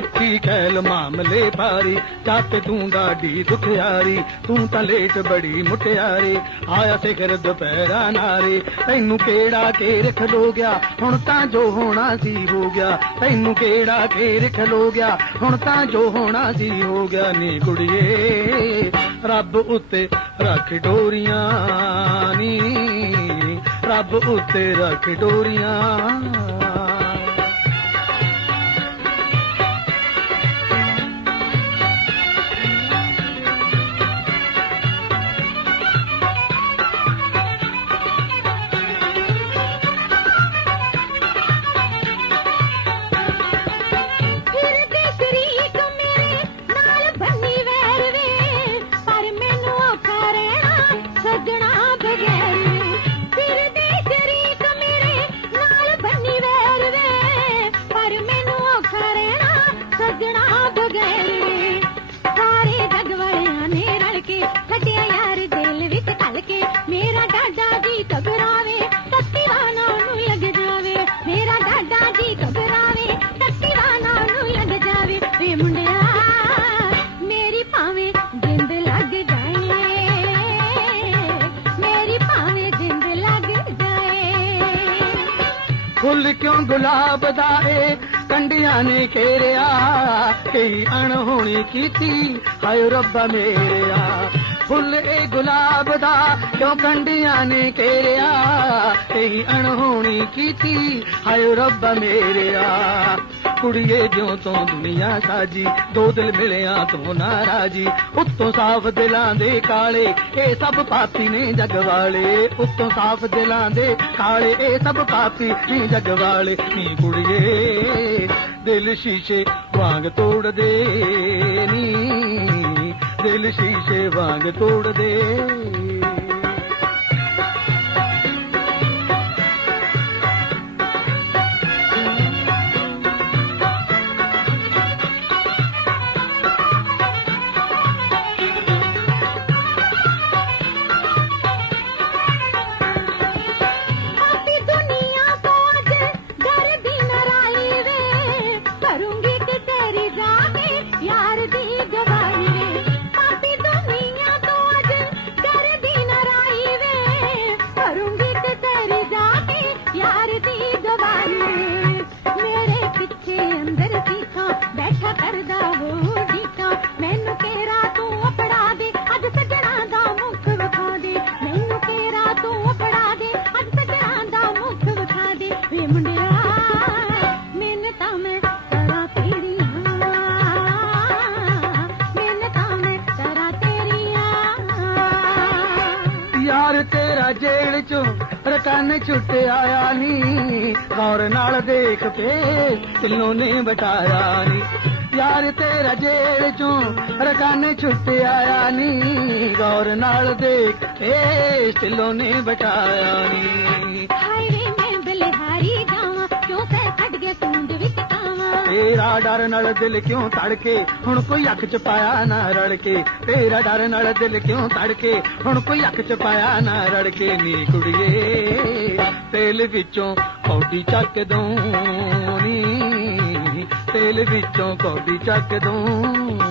ਕੀ ਖੈਲ ਮਾਮਲੇ ਭਾਰੀ, ਚੱਤ ਤੂੰ ਡਾਢੀ ਦੁਖਿਆਰੀ, ਤੂੰ ਤਾਂ ਲੇਟ ਬੜੀ ਮੁਟਿਆਰੀ, ਆਇਆ ਸਿਖਰ ਦੁਪਹਿਰਾ ਨਾਰੇ, ਤੈਨੂੰ ਕਿਹੜਾ ਘੇਰ ਖਲੋ ਗਿਆ? ਹੁਣ ਤਾਂ ਜੋ ਹੋਣਾ ਸੀ ਹੋ ਗਿਆ, ਤੈਨੂੰ ਕਿਹੜਾ ਕੇ ਘੇਰ ਖਲੋ ਗਿਆ? ਹੁਣ ਤਾਂ ਜੋ ਹੋਣਾ ਸੀ ਹੋ ਗਿਆ ਨੀ ਕੁੜੀਏ, ਰੱਬ ਉੱਤੇ ਰੱਖ ਡੋਰੀਆਂ ਨੀ, ਰੱਬ ਉੱਤੇ ਰੱਖ ਡੋਰੀਆਂ ਫੁੱਲ ਕਿਉਂ ਗੁਲਾਬ ਦਾ ਏ? ਕੰਡੀਆਂ ਨੇ ਘੇਰਿਆ, ਕਈ ਅਣਹੋਣੀ ਕੀਤੀ, ਹਾਏ ਰੱਬਾ ਮੇਰਿਆ ਫੁੱਲ ਏ ਗੁਲਾਬ ਦਾ, ਕਿਉਂ ਕੰਡੀਆਂ ਨੇ ਘੇਰਿਆ, ਕਈ ਅਣਹੋਣੀ ਕੀਤੀ, ਹਾਏ ਰੱਬਾ ਮੇਰਿਆ ਕੁੜੀਏ ਜਿਉਂ ਤੋਂ ਦੁਨੀਆ ਸਾਜੀ, ਦੋ ਦਿਲ ਮਿਲਿਆ ਤੋਂ ਨਾਰਾਜੀ। ਉੱਤੋਂ ਸਾਫ਼ ਦਿਲਾਂ ਦੇ ਕਾਲੇ, ਇਹ ਸਭ ਪਾਪੀ ਨੇ ਜਗ ਵਾਲੇ। ਉੱਤੋਂ ਸਾਫ਼ ਦਿਲਾਂ ਦੇ ਕਾਲੇ, ਇਹ ਸਭ ਪਾਪੀ ਨੇ ਜਗ ਵਾਲੇ। ਨੀ ਕੁੜੀਏ, ਦਿਲ ਸ਼ੀਸ਼ੇ ਵਾਂਗ ਤੋੜਦੇ ਨੀ। ਦਿਲ ਸ਼ੀਸ਼ੇ ਵਾਂਗ ਤੋੜ ਦੇ करूंगी ਯਾਰ ਤੇਰਾ ਜੇਲ੍ਹ ਚੋਂ ਰਕਨ ਛੁੱਟ ਆਇਆ ਨੀ। ਗੌਰ ਨਾਲ ਦੇਖ ਪੇ ਤਿੰਨੋਂ ਨੇ ਬਟਾਇਆ ਨੀ। ਯਾਰ ਤੇਰਾ ਜੇਲ੍ਹ ਚੋਂ ਰਕਨ ਛੁੱਟ ਆਇਆ ਨੀ। ਗੌਰ ਨਾਲ ਦੇਖ ਪੇ ਤਿੰਨੋਂ ਨੇ ਬਟਾਇਆ ਨੀ। ਤੇਰਾ ਡਰ ਨਾਲ ਦਿਲ ਕਿਉਂ ਧੜਕੇ? ਹੁਣ ਕੋਈ ਅੱਖ ਚ ਪਾਇਆ ਨਾ ਰੜ ਕੇ ਤੇਰਾ ਡਰ ਨਾਲ ਦਿਲ ਕਿਉਂ ਧੜਕੇ? ਹੁਣ ਕੋਈ ਅੱਖ ਚ ਪਾਇਆ ਨਾ ਰੜ ਕੇ ਨੀ ਕੁੜੀਏ, ਤੇਲ ਵਿੱਚੋਂ ਕੌਡੀ ਚੱਕ ਦੂੰ ਨੀ। ਤੇਲ ਵਿੱਚੋਂ ਕੌਡੀ ਚੱਕ ਦੂੰ।